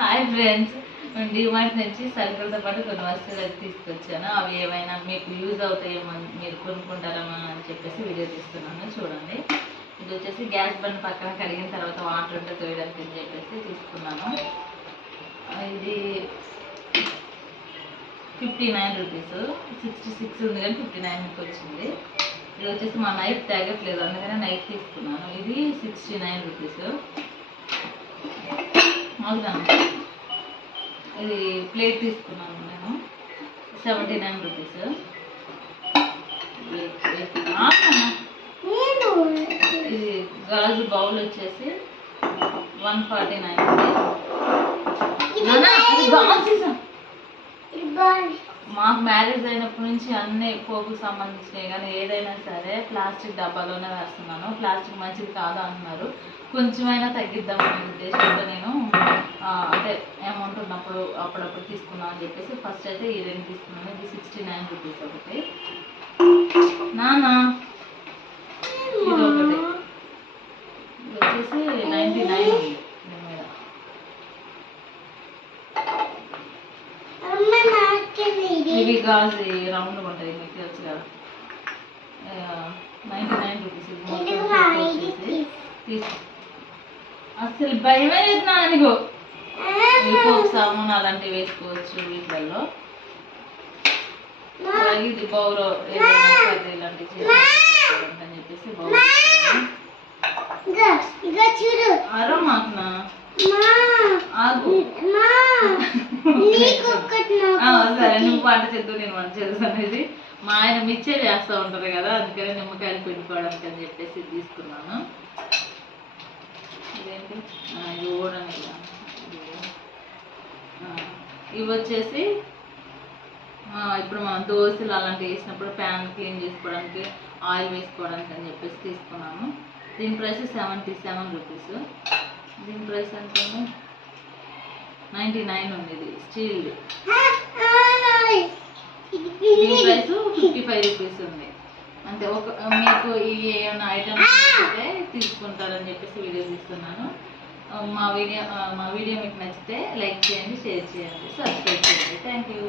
Hi friends DMart నుంచి సరుకులతో పాటు కొన్ని వస్తువులు అయితే తీసుకొచ్చాను. అవి ఏమైనా మీకు యూజ్ అవుతాయేమో అని మీరు కొనుక్కుంటారేమో అని చెప్పేసి వీడియో తీస్తున్నాను. చూడండి. ఇది వచ్చేసి గ్యాస్ బండ్ పక్కన కడిగిన తర్వాత వాటర్ ఉంటే తోయడానికి అని చెప్పేసి తీసుకున్నాను. ఇది fifty nine rupees sixty six ఉంది కానీ ఫిఫ్టీ నైన్కి వచ్చింది. ఇది వచ్చేసి మా నైఫ్ తాగట్లేదు. అందుకనే నైఫ్ తీసుకున్నాను. ఇది సిక్స్టీ నైన్ రూపీస్ అవుతాను ఇది ప్లేట్ తీసుకున్నాను నేను. Seventy nine rupees. ఇది గాజు బౌల్ వచ్చేసి వన్ ఫార్టీ నైన్. మాకు మ్యారేజ్ అయినప్పటి నుంచి అన్ని పోపుకు సంబంధించినవి కానీ ఏదైనా సరే ప్లాస్టిక్ డబ్బాలోనే వేస్తున్నాను. ప్లాస్టిక్ మంచిది కాదు అంటున్నారు. కొంచెమైనా తగ్గిద్దామనే ఉద్దేశంతో నేను అంటే అమౌంట్ ఉన్నప్పుడు అప్పుడప్పుడు తీసుకున్నాను అని చెప్పేసి ఫస్ట్ అయితే ఈ రెండు తీసుకున్నాను. ఇది సిక్స్టీ నైన్ రూపీస్ ఒకటి. నానా ఇది ఒకటి. ఇది వచ్చేసి నైంటీ నైన్ ఉంది దీని మీద ఇవి గాజు రౌండ్ ఉంటాయి మీకు తెలుసు కదా. నైంటీ నైన్ రూపీస్ తీసు అసలు భయమే లేదు నా నీకు. ఈ పోపు సామాన్ అలాంటివి వేసుకోవచ్చు వీటిల్లో. ఇది బౌలో ఇలాంటివి చెప్పేసి బౌల్ చూడు. సరే నువ్వు వంట చేద్దు నేను వంట చేస్తాను ఇది మా ఆయన మిచ్చే చేస్తూ ఉంటారు కదా అందుకని నిమ్మకాయలు పిండుకోవడానికి అని చెప్పేసి తీసుకున్నాను. ఇదేంటి? ఇది ఓడని ఇవి వచ్చేసి ఇప్పుడు మనం దోశలు అలాంటివి వేసినప్పుడు ప్యాన్ క్లీన్ చేసుకోవడానికి ఆయిల్ వేసుకోవడానికి అని చెప్పేసి తీసుకున్నాను. దీని ప్రైస్ సెవెంటీ సెవెన్ రూపీస్. దీని ప్రైస్ ఎంత ఉంది? నైంటీ నైన్ ఉంది ఇది స్టీల్ది దీని ప్రైస్ ఫిఫ్టీ ఫైవ్ రూపీస్ ఉంది. అంటే ఒక మీకు ఇవి ఏమైనా ఐటమ్స్ అయితే తీసుకుంటారని చెప్పేసి వీడియో తీస్తున్నాను. మా వీడియో మా వీడియో మీకు నచ్చితే లైక్ చేయండి షేర్ చేయండి సబ్స్క్రైబ్ చేయండి. Thank you